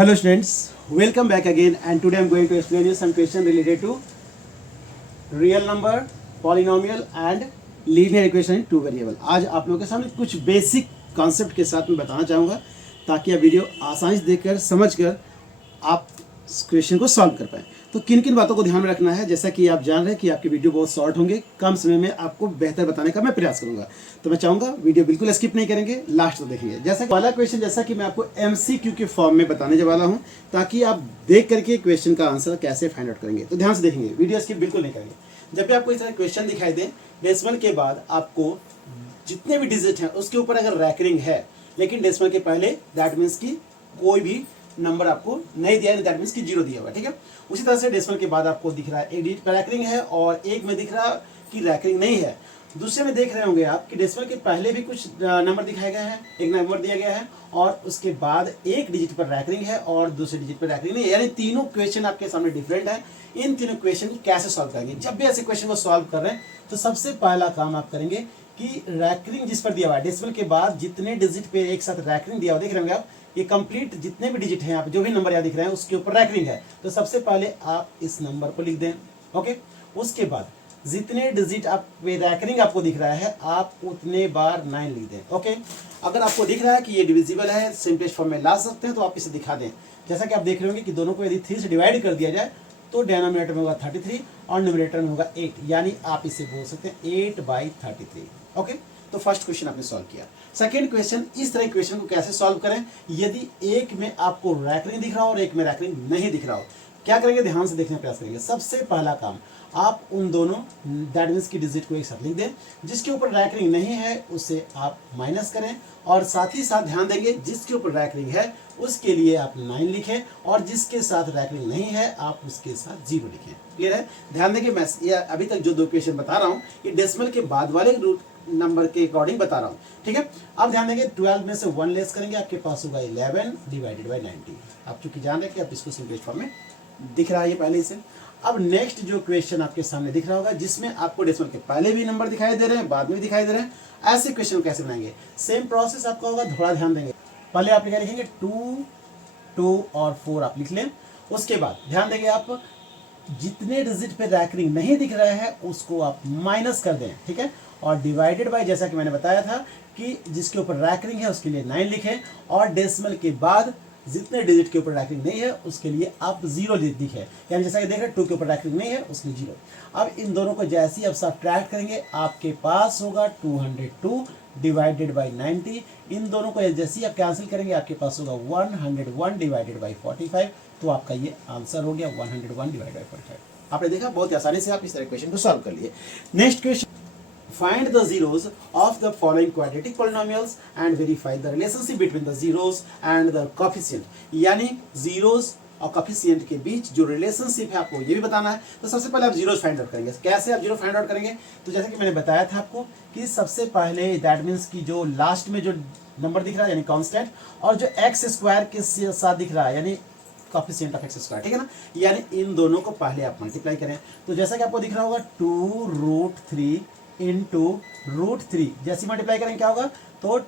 Hello students, welcome back again, and today I am going to explain you some question related to real number, polynomial and linear equation in two variable। आज आप लोगों के सामने कुछ basic concept के साथ मैं बताना चाहूँगा ताकि आप वीडियो आसानी से देखकर समझकर आप क्वेश्चन को सॉल्व कर पाएँ। तो किन किन बातों को ध्यान में रखना है, जैसा कि आप जान रहे हैं कि आपके वीडियो बहुत शॉर्ट होंगे, कम समय में आपको बेहतर बताने का मैं प्रयास करूंगा। तो मैं चाहूँगा वीडियो बिल्कुल स्किप नहीं करेंगे, लास्ट तक देखेंगे। जैसा कि पहला क्वेश्चन जैसा कि मैं आपको MCQ के फॉर्म में बताने वाला हूँ ताकि आप देख करके क्वेश्चन का आंसर कैसे फाइंड आउट करेंगे। तो ध्यान से देखेंगे, वीडियो स्किप बिल्कुल नहीं करेंगे। जब भी आपको इस तरह क्वेश्चन दिखाई दे, डेसिमल के बाद आपको जितने भी डिजिट हैं उसके ऊपर अगर रैकरिंग है लेकिन डेसिमल के पहले दैट मीन्स की कोई भी नंबर आपको नहीं दिया है, दैट मीन्स की जीरो दिया हुआ है, ठीक है। उसी तरह से डेसिमल के बाद आपको दिख रहा है एक डिजिट पर रैकरिंग है और एक में दिख रहा कि रैकरिंग नहीं है। दूसरे में देख रहे होंगे आप कि डेसिमल के पहले भी कुछ नंबर दिखाया गया है, एक नंबर दिया गया है और उसके बाद एक डिजिट पर रैकरिंग है और दूसरे डिजिट पर रैकरिंग नहीं है, यानी तीनों क्वेश्चन आपके सामने डिफरेंट है। इन तीनों क्वेश्चन को कैसे सॉल्व करेंगे? जब भी ऐसे क्वेश्चन को सॉल्व कर रहे हैं तो सबसे पहला काम आप करेंगे कि रैकरिंग जिस पर दिया हुआ है, डेसिमल के बाद जितने डिजिट पे एक साथ रैकरिंग दिया हुआ देख रहे होंगे आप, ये कंप्लीट जितने भी डिजिट हैं, आप जो भी नंबर यहाँ दिख रहे हैं उसके ऊपर रैकरिंग है। तो सबसे पहले आप इस नंबर को लिख दें, ओके। उसके बाद जितने डिजिट आप पे रैकरिंग आपको दिख रहा है आप उतने बार 9 लिख दें, ओके। अगर आपको दिख रहा है कि ये डिविजिबल है, सिंपलेस्ट फॉर्म में ला सकते हैं तो आप इसे दिखा दें। जैसा कि आप देख रहे होंगे कि दोनों को यदि 3 से डिवाइड कर दिया जाए तो डिनोमिनेटर में होगा 33 और न्यूमरेटर में होगा 8, यानी आप इसे बोल सकते हैं 8/33, ओके। तो फर्स्ट क्वेश्चन आपने सॉल्व किया। सेकंड क्वेश्चन, इस तरह क्वेश्चन को कैसे सॉल्व करें यदि एक में आपको रैकरिंग दिख रहा हो और एक में रैकरिंग नहीं दिख रहा हो। क्या करेंगे? ध्यान से देखने का प्रयास करेंगे। सबसे पहला काम, आप उन दोनों दैट मीन्स की डिजिट को एक साथ लिख दें। जिसके ऊपर रैकरिंग नहीं है उसे आप माइनस करें और साथ ही साथ ध्यान देंगे जिसके ऊपर रैकरिंग है उसके लिए आप 9 लिखें और जिसके साथ रैकरिंग नहीं है आप उसके साथ 0 लिखें। क्लियर है? ध्यान देंगे, मैं ये अभी तक जो दो क्वेश्चन बता रहा हूँ ये डेसिमल के बाद वाले रूट नंबर के अकॉर्डिंग बता रहा हूँ, ठीक है। अब ध्यान देंगे 12 में से 1 लेस करेंगे, आपके पास होगा 11/90। आप चूंकि जान रहे हैं कि आप इसको सिंपलेस्ट फॉर्म में दिख रहा है ये पहले से। अब नेक्स्ट जो क्वेश्चन आपके सामने दिख रहा होगा जिसमें आपको डेसिमल के पहले भी नंबर दिखाई दे रहे हैं, बाद में भी दिखाई दे रहे हैं, ऐसे क्वेश्चन को कैसे बनाएंगे? सेम प्रोसेस आपका होगा, थोड़ा ध्यान देंगे। पहले आप क्या लिखेंगे? 2, 2 और 4 आप लिख लें। उसके बाद ध्यान देंगे आप जितने डिजिट पे रैकरिंग नहीं दिख रहा है उसको आप माइनस कर दें, ठीक है। और डिवाइडेड बाय, जैसा कि मैंने बताया था कि जिसके ऊपर रैकरिंग है उसके लिए 9 लिखें और डेसिमल के बाद जितने डिजिट के ऊपर रैकरिंग नहीं है उसके लिए आप 0 लिखें, यानी जैसा कि देख रहे हैं 2 के ऊपर रैकरिंग नहीं है उसके लिए 0। अब इन दोनों को जैसे ही आप सब्ट्रैक्ट करेंगे आपके पास होगा 202 डिवाइडेड बाई 90। इन दोनों को जैसे ही आप कैंसिल करेंगे आपके पास होगा 101 डिवाइडेड बाई 45। तो आपका ये आंसर हो गया 101 डिवाइडेड बाई 45। आपने देखा बहुत आसानी से आप इस तरह क्वेश्चन को सॉल्व कर लिए। Next question, find the zeros of the following quadratic polynomials and verify the relationship between the zeros and the coefficient। यानी zeros और coefficient के बीच जो रिलेशनशिप है आपको ये भी बताना है। तो सबसे पहले आप जीरोस फाइंड आउट करेंगे। कैसे आप जीरो फाइंड आउट करेंगे? तो जैसे कि मैंने बताया था आपको कि सबसे पहले दैट मीन्स की जो लास्ट में जो नंबर दिख रहा है यानी कांस्टेंट और जो एक्स स्क्वायर के साथ दिख रहा है यानी कोएफिशिएंट ऑफ एक्स स्क्वायर, ठीक है ना, यानी इन दोनों को पहले आप मल्टीप्लाई करें। तो जैसा कि आपको दिख रहा होगा 2√3 इंटू √3, जैसे मल्टीप्लाई करेंगे क्या होगा? तो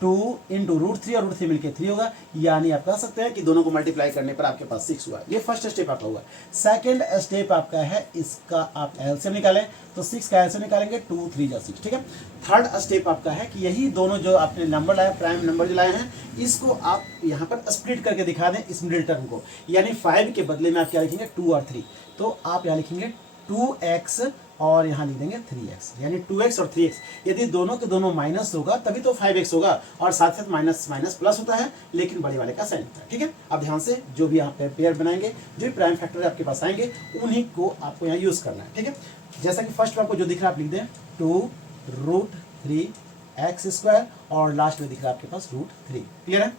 2 इंटू √3 और √3 मिलकर 3 होगा, यानी आप कह सकते हैं कि दोनों को मल्टीप्लाई करने पर आपके पास 6 हुआ। ये फर्स्ट स्टेप आपका हुआ। सेकंड स्टेप आपका है इसका आप एलसीएम निकालें, तो 6 का एलसीएम निकालेंगे 2 3 जा 6, ठीक है। थर्ड स्टेप आपका है कि यही दोनों जो आपने नंबर लाया, प्राइम नंबर जो लाए हैं, इसको आप यहाँ पर स्प्लिट करके दिखा दें इस मिडिल टर्म को, यानी 5 के बदले में आप क्या लिखेंगे? 2 और 3। तो आप यहाँ लिखेंगे 2x और यहाँ लिख देंगे 3x, यानी 2x और 3x। यदि दोनों के दोनों माइनस होगा तभी तो 5x होगा और साथ साथ माइनस माइनस प्लस होता है, लेकिन बड़े वाले का साइन होता है, ठीक है। अब ध्यान से जो भी यहाँ पे पेयर बनाएंगे, जो भी प्राइम फैक्टर आपके पास आएंगे उन्हीं को आपको यहाँ यूज करना है, ठीक है। जैसा कि फर्स्ट में आपको जो दिख रहा है आप लिख दें 2√3x² और लास्ट में दिख रहा है आपके पास √3। क्लियर है?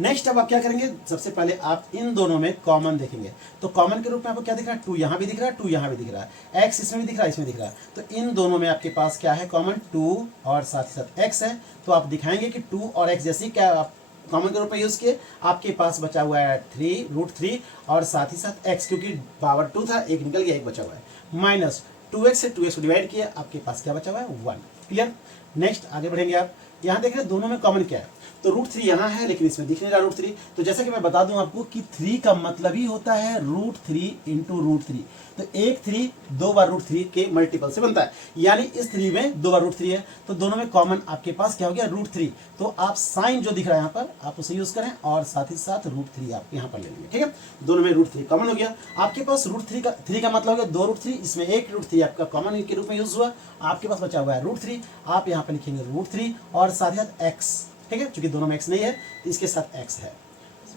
नेक्स्ट अब आप क्या करेंगे? सबसे पहले आप इन दोनों में कॉमन देखेंगे। तो कॉमन के रूप में आपको क्या दिख रहा है? 2 यहाँ भी दिख रहा है, 2 यहाँ भी दिख रहा है, x इसमें भी दिख रहा है, इसमें दिख रहा है। तो इन दोनों में आपके पास क्या है? कॉमन 2 और साथ ही साथ x है। तो आप दिखाएंगे कि 2 और x जैसे क्या आप कॉमन के रूप में यूज किए, आपके पास बचा हुआ है 3√3 और साथ ही साथ x, क्योंकि पावर 2 था, एक निकल गया, एक बचा हुआ है, माइनस 2x से 2x को डिवाइड किया, आपके पास क्या बचा हुआ है? 1। क्लियर? नेक्स्ट आगे बढ़ेंगे आप। यहाँ देख रहे हैं दोनों में कॉमन क्या है? तो रूट थ्री यहाँ है लेकिन इसमें दिख नहीं रहा रूट थ्री। तो जैसा कि मैं बता दूं आपको कि थ्री का मतलब ही होता है root three into root three. तो एक थ्री दो बार रूट थ्री के मल्टीपल से बनता है, यानी इस थ्री में दो बार रूट थ्री है, तो दोनों में कॉमन आपके पास क्या हो गया रूट थ्री। तो आप साइन जो दिख रहा है यहाँ पर आप उसे यूज करें और साथ ही साथ रूट थ्री आप यहाँ पर ले लेंगे, ठीक है। दोनों में रूट थ्री कॉमन हो गया। आपके पास रूट थ्री का मतलब हो गया दो रूट थ्री, इसमें एक रूट थ्री आपका कॉमन के रूप में यूज हुआ, आपके पास बचा हुआ है रूट थ्री। आप यहाँ पर लिखेंगे रूट थ्री और साथ ही साथ एक्स, ठीक है, क्योंकि दोनों में एक्स नहीं है तो इसके साथ एक्स है।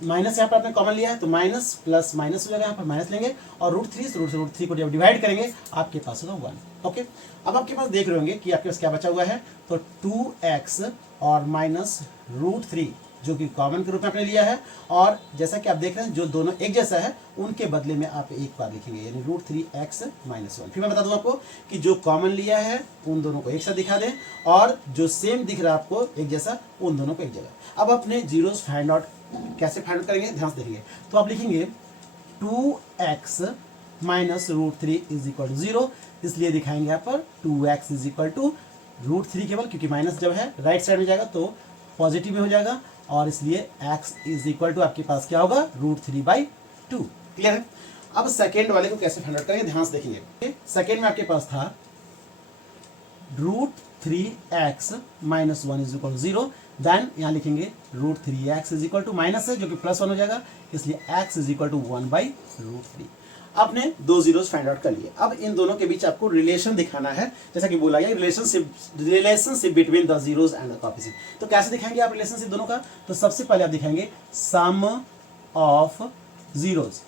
माइनस यहाँ पर आपने कॉमन लिया है तो माइनस प्लस माइनस हो जाएगा, यहाँ पर माइनस लेंगे और रूट थ्री को जब डिवाइड करेंगे आपके पास होगा 1। ओके, अब आपके पास देख रहे होंगे कि आपके पास क्या बचा हुआ है, तो 2x और माइनस रूट थ्री जो कि कॉमन के रूप में आपने लिया है। और जैसा कि आप देख रहे हैं जो दोनों एक जैसा है उनके बदले में आप एक बार लिखेंगे, यानी root three x minus one. फिर मैं बता दूं आपको कि जो कॉमन लिया है उन दोनों को एक साथ दिखा दें और जो सेम दिख रहा है आपको एक जैसा उन दोनों को एक जगह। अब अपने जीरोस फाइंड आउट कैसे फाइंड आउट करेंगे, ध्यान से देखेंगे। तो आप लिखेंगे 2x minus root three is equal to 0, इसलिए दिखाएंगे यहाँ पर 2x is equal to root three केवल, क्योंकि माइनस जब है राइट साइड में जाएगा तो पॉजिटिव में हो जाएगा और इसलिए x इज इक्वल टू आपके पास क्या होगा root three by two. Clear है। अब सेकेंड वाले को कैसे फाइंड आउट करेंगे, ध्यान से देखिए। सेकेंड में आपके पास था root three x minus one is equal to 0, then यहाँ लिखेंगे root three x is equal to minus है जो कि प्लस वन हो जाएगा, इसलिए x is equal to 1 by root three. आपने दो जीरोस फाइंड आउट कर लिए। अब इन दोनों के बीच आपको रिलेशन दिखाना है, जैसा कि बोला गया relationship between the zeros and the coefficient. तो कैसे दिखाएंगे आप रिलेशनशिप दोनों का, तो सबसे पहले आप दिखाएंगे सम ऑफ जीरोस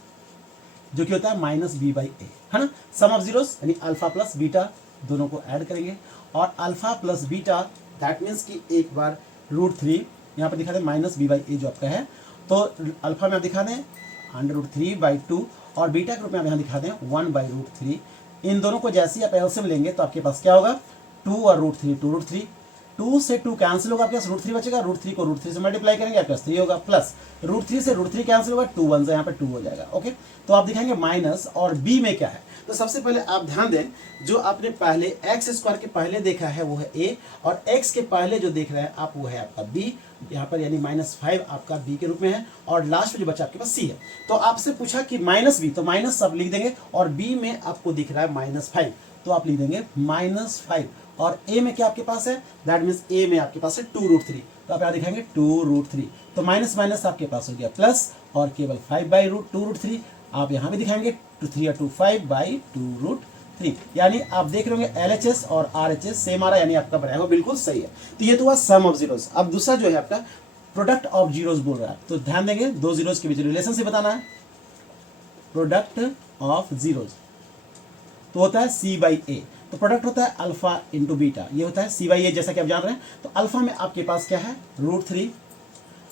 जो कि होता है माइनस बी बाई ए, है ना। सम ऑफ जीरोस यानी अल्फा प्लस बीटा दोनों को ऐड करेंगे और alpha plus beta that means कि एक बार रूट थ्री यहाँ पर दिखा दें माइनस बी बाई ए जो आपका है, तो अल्फा में आप दिखा दें under root three by two और बीटा के रूप में आप यहाँ दिखा दें 1 बाई रूट थ्री। इन दोनों को जैसे ही आप एलसीएम लेंगे तो आपके पास क्या होगा 2 और रूट थ्री 2 रूट थ्री, 2 से 2 कैंसिल होगा, आपके पास रूट थ्री बचेगा, रूट थ्री को रूट थ्री से मल्टीप्लाई करेंगे आपके पास 3 होगा, प्लस रूट थ्री से रूट थ्री कैंसिल होगा 2 1 से यहाँ पर 2 हो जाएगा। ओके, तो आप दिखाएंगे माइनस और बी में क्या है। तो सबसे पहले आप ध्यान दें जो आपने पहले एक्स स्क्वायर के पहले देखा है वो है ए और एक्स के पहले जो देख रहे हैं आप वो है आपका बी यहाँ पर, यानी -5 आपका बी के रूप में है और लास्ट में जो बचा आपके पास सी है। तो आपसे पूछा कि माइनस बी, तो माइनस सब लिख देंगे और बी में आपको दिख रहा है -5 तो आप लिख देंगे -5 और ए में क्या आपके पास है, दैट मीन्स ए में आपके पास है 2 रूट थ्री, तो आप यहाँ दिखाएंगे 2 रूट थ्री, तो माइनस माइनस आपके पास हो गया प्लस और केवल 5 बाई रूट 2 रूट थ्री। आप यहाँ भी दिखाएंगे 2 3 2 5 बाई 2 रूट थ्री, यानी आप देख रहे होंगे LHS और RHS सेम आ रहा है, यानी आपका बनाया हुआ बिल्कुल सही है। तो ये तो हुआ सम ऑफ जीरोस। अब दूसरा जो है आपका प्रोडक्ट ऑफ जीरोस बोल रहा है, तो ध्यान देंगे दो जीरोस के बीच रिलेशन से बताना है। प्रोडक्ट ऑफ जीरोस तो होता है C बाई ए, तो प्रोडक्ट होता है अल्फा इंटू बीटा, ये होता है C बाई ए जैसा कि आप जान रहे हैं। तो अल्फा में आपके पास क्या है रूट थ्री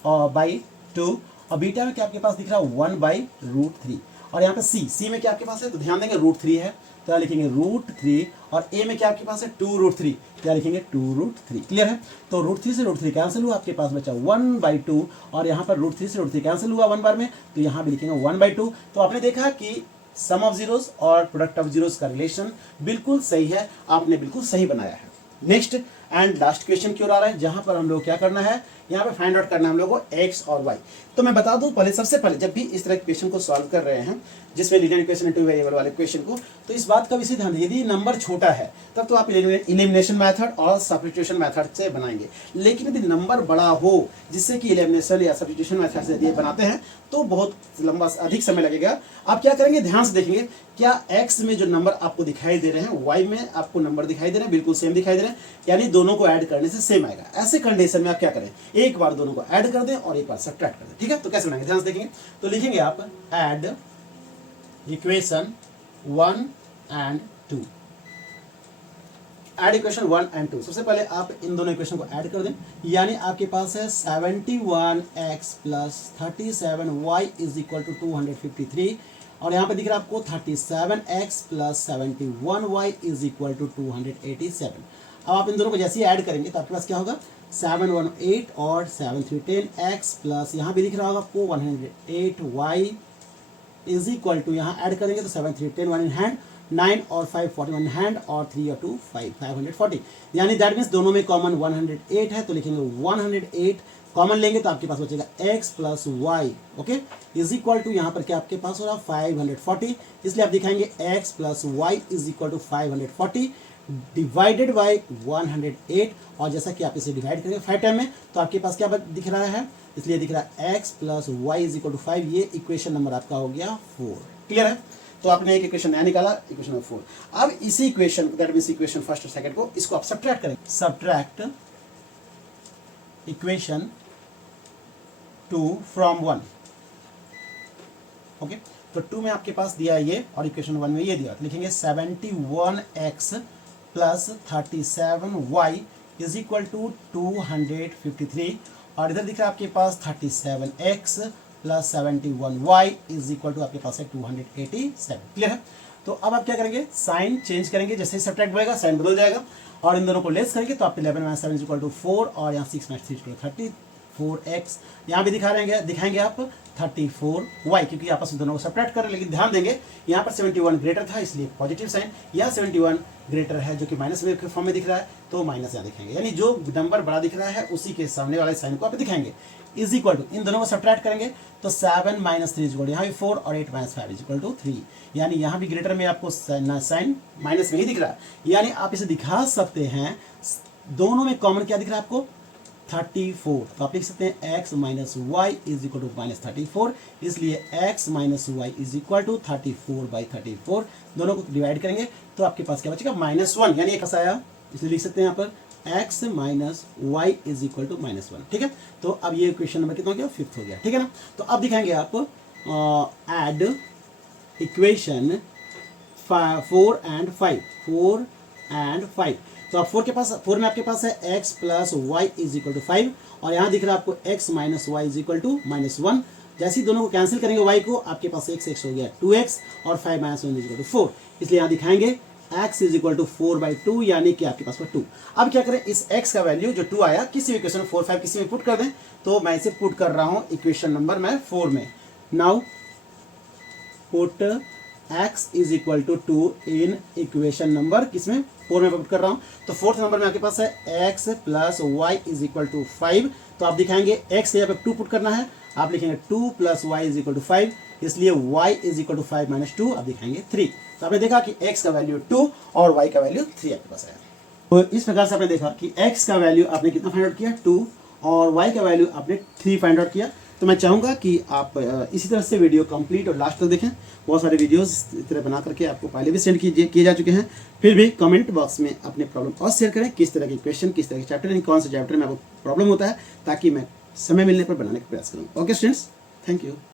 और बाई टू और बीटा में क्या आपके पास दिख रहा है 1 बाई रूट थ्री और यहाँ पे सी में क्या आपके पास है, तो ध्यान देंगे रूट थ्री है तो यहाँ लिखेंगे रूट थ्री और ए में क्या आपके पास है 2 रूट थ्री, यहाँ लिखेंगे 2 रूट थ्री। क्लियर है। तो रूट थ्री से रूट थ्री कैंसिल हुआ, आपके पास बचा 1 बाई टू और यहाँ पर रूट थ्री से रूट थ्री कैंसिल हुआ 1 बार में, तो यहाँ भी लिखेंगे 1 बाई टू। तो आपने देखा कि सम ऑफ जीरोस और प्रोडक्ट ऑफ जीरोस का रिलेशन बिल्कुल सही है, आपने बिल्कुल सही बनाया है। नेक्स्ट एंड लास्ट क्वेश्चन की ओर आ रहा है, जहां पर हम लोग क्या करना है, यहाँ पे फाइंड आउट करना है हम लोग को x और y। तो मैं बता दूं पहले, सबसे पहले जब भी इस तरह के क्वेश्चन को सॉल्व कर रहे हैं जिसमें लीनियर इक्वेशन है टू वेरिएबल वाले क्वेश्चन को, तो इस बात का विशेष ध्यान दें यदि नंबर छोटा है तब तो आप इलिमिनेशन मेथड और सब्स्टिट्यूशन मेथड से बनाएंगे, लेकिन यदि नंबर बड़ा हो जिससे कि इलिमिनेशन या सब्स्टिट्यूशन मेथड से यदि बनाते हैं तो बहुत लंबा अधिक समय लगेगा। आप क्या करेंगे, ध्यान से देखेंगे क्या x में जो नंबर आपको दिखाई दे रहे हैं y में आपको नंबर दिखाई दे रहे हैं बिल्कुल सेम दिखाई दे रहे हैं, यानी दोनों को ऐड करने से सेम आएगा। ऐसे कंडीशन में आप क्या करें, एक बार दोनों को ऐड कर दें और एक बार सब्ट्रैक्ट कर दें। ठीक है, तो कैसे बनाएंगे ध्यान से देखेंगे। तो लिखेंगे आप add equation 1 and 2, add equation 1 and 2। सबसे पहले आप इन दोनों इक्वेशन को ऐड कर दें, यानी आपके पास है 71x plus 37y is equal to 253 और यहाँ पे दिख रहा है आपको 37x plus 71y is equal to 287। अब आप इन दोनों को जैसे ही ऐड करेंगे तो आपके पास क्या होगा 718 और 7310x प्लस यहाँ भी दिख रहा होगा आपको 108y इज इक्वल टू, यहाँ ऐड करेंगे तो 7310 वन इन हैंड, 9 और 5 41 हैंड और 3 और 2 5 540, यानी दैट मीन्स दोनों में कॉमन 108 है तो लिखेंगे 108 कॉमन लेंगे तो आपके पास बचेगा x plus y, okay, is equal to यहाँ पर क्या आपके पास हो रहा है 540, इसलिए आप दिखाएंगे x plus y is equal to 540 divided by 108, और जैसा कि आप इसे डिवाइड करेंगे 5 टाइम में तो आपके पास क्या दिख रहा है, इसलिए दिख रहा है x plus y is equal to 5, ये इक्वेशन नंबर आपका हो गया 4। क्लियर है? तो आपने एक इक्वेशन नया निकाला, इक्वेशन नंबर 4। अब इसी equation, that means equation first और सेकंड को, इसको आप सब्ट्रैक्ट करेंगे, सब्ट्रैक्ट इक्वेशन 2 फ्रॉम 1, ओके। तो 2 में आपके पास दिया है ये, और इक्वेशन 1 में ये दिया, तो लिखेंगे 71x plus 37y is equal to 253, और इधर दिख रहा है आपके पास 37x plus 71y is equal to आपके पास है 287। क्लियर है? तो अब आप क्या करेंगे, साइन चेंज करेंगे, जैसे ही सब्ट्रैक्ट बढ़ेगा साइन बदल जाएगा, और इन दोनों को लेस करेंगे तो आप 11 माइनस 7 इज इक्वल टू 4, और यहाँ 6 minus 3 is equal to 34x, यहाँ भी दिखाएंगे आप 34y, क्योंकि आपस में दोनों को सब्ट्रैक्ट कर रहे हैं, लेकिन ध्यान देंगे यहाँ पर 71 ग्रेटर था इसलिए पॉजिटिव साइन, यहाँ 71 ग्रेटर है जो कि माइनस में फॉर्म में दिख रहा है तो माइनस यहाँ दिखाएंगे, यानी जो नंबर बड़ा दिख रहा है उसी के सामने वाले साइन को आप दिखाएंगे, इज इक्वल टू, इन दोनों को सब्ट्रैक्ट करेंगे तो 7 माइनस 3 इज इक्वल टू, यहाँ भी 4 और 8 माइनस 5 इज इक्वल टू 3, यानी यहाँ भी ग्रेटर में आपको साइन माइनस में ही दिख रहा है, यानी आप इसे दिखा सकते हैं दोनों में कॉमन क्या दिख रहा है आपको 34, तो आप लिख सकते हैं x minus y is equal to minus 34, इसलिए x minus y is equal to 34/34, दोनों को डिवाइड करेंगे तो आपके पास क्या बचेगा -1, यानी एक आया, इसलिए लिख सकते हैं यहाँ पर x minus y is equal to -1। ठीक है, तो अब ये क्वेश्चन नंबर कितना हो गया, 5th हो गया। ठीक है ना, तो अब दिखाएंगे आप ऐड इक्वेशन 4 and 5, तो अब 4 में आपके पास है x plus y is equal to 5, और यहाँ दिख रहा है आपको x minus y is equal to -1, जैसे ही दोनों को कैंसिल करेंगे y को, आपके पास x हो गया 2x, और 5 माइनस 1 इज इक्वल टू 4, इसलिए यहाँ दिखाएंगे x इज इक्वल टू 4/2, यानी कि आपके पास 2। अब क्या करें, इस x का वैल्यू जो 2 आया किसी इक्वेशन 4, 5 किसी में पुट कर दें, तो मैं इसे पुट कर रहा हूँ इक्वेशन नंबर मैं 4 में। Now put x is equal to 2 in equation number किसमें, 4 में पुट कर रहा हूँ, तो 4th नंबर में आपके पास है x plus y is equal to 5, तो आप दिखाएंगे x के यहाँ पे 2 पुट करना है, आप लिखेंगे 2 plus y is equal to 5, इसलिए y is equal to 5 minus 2, आप दिखाएंगे 3। तो आपने देखा कि x का वैल्यू 2 और y का वैल्यू 3 आपके पास है। तो इस प्रकार से आपने देखा कि x का वैल्यू आपने कितना फाइंड आउट किया, 2, और y का वैल्यू आपने 3 फाइंड आउट किया। तो मैं चाहूँगा कि आप इसी तरह से वीडियो कंप्लीट और लास्ट तक देखें, बहुत सारे वीडियोस इस तरह बना करके आपको पहले भी सेंड किए जा चुके हैं। फिर भी कमेंट बॉक्स में अपने प्रॉब्लम और शेयर करें, किस तरह के क्वेश्चन, किस तरह के चैप्टर, कौन से चैप्टर में आपको प्रॉब्लम होता है, ताकि मैं समय मिलने पर बनाने का प्रयास करूँ। Okay students, thank you.